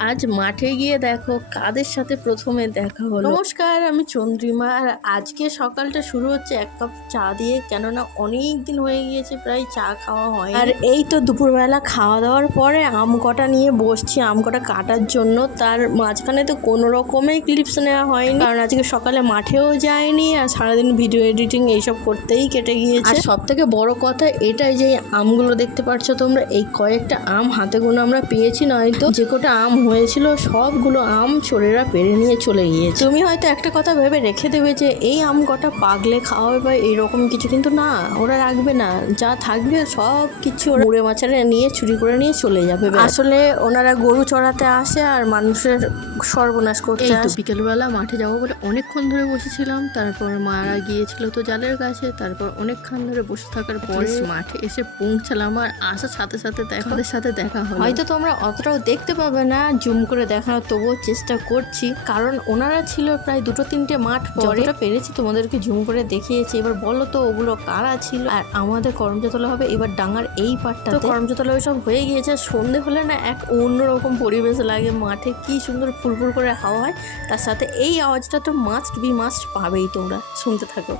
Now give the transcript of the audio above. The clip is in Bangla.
আজ মাঠে গিয়ে দেখো কাদের সাথে প্রথমে দেখা হলো। নমস্কার, আমি চন্দ্রিমা। আর আজকে সকালটা শুরু হচ্ছে এক কাপ চা দিয়ে, কেননা অনেক দিন হয়ে গিয়েছে প্রায় চা খাওয়া হয়। আর এই তো দুপুরবেলা খাওয়া দাওয়ার পরে আম কটা নিয়ে বসছি আম কটা কাটার জন্য। তার মাঝখানে তো কোনো রকমের ক্লিপস নেওয়া হয়নি, কারণ আজকে সকালে মাঠেও যায়নি আর সারাদিন ভিডিও এডিটিং এইসব করতেই কেটে গিয়েছে। আর সব থেকে বড় কথা এটাই যে আমগুলো দেখতে পাচ্ছ তোমরা, এই কয়েকটা আম হাতে গোনা আমরা পেয়েছি, নয়তো যে কটা আম হয়েছিল সবগুলো আম চোরেরা পেরে নিয়ে চলে গিয়েছে। তুমি হয়তো একটা কথা ভেবে রেখে দেবে যে এই আম কটা পাগলে খাওয়াবে বা এইরকম কিছু, কিন্তু না, ওরা রাখবে না। যা থাকবে সব কিছু ওরা মুড়ে মাচারে নিয়ে চুরি করে নিয়ে চলে যাবে। আসলে ওনারা গরু চড়াতে আসে আর মানুষের সর্বনাশ করতে আসে। বিকেলবেলা মাঠে যাবো বলে অনেকক্ষণ ধরে বসেছিলাম, তারপর মারা গিয়েছিল তো জালের কাছে, তারপর অনেকক্ষণ ধরে বসে থাকার পরে মাঠে এসে পৌঁছালাম। আর আসার সাথে সাথে তাদের সাথে দেখা হলো। হয়তো তোমরা অতটাও দেখতে পাবে না, জুম করে দেখানোর তবুও চেষ্টা করছি, কারণ ওনারা ছিল প্রায় 2-3টে মাঠ পরে। যতটা পেরেছি তোমাদেরকে জুম করে দেখিয়েছি। এবার বলো তো ওগুলো কারা ছিল। আর আমাদের করমচাতলা হবে এবার ডাঙ্গার এই পাটটাতে। করমচাতলা সব হয়ে গিয়েছে। সন্ধে হলে না এক অন্যরকম পরিবেশ লাগে মাঠে, কি সুন্দর ফুলফুল করে হাওয়া হয়, তার সাথে এই আওয়াজটা তো মাস্ট পাবেই, তোমরা শুনতে থাকো।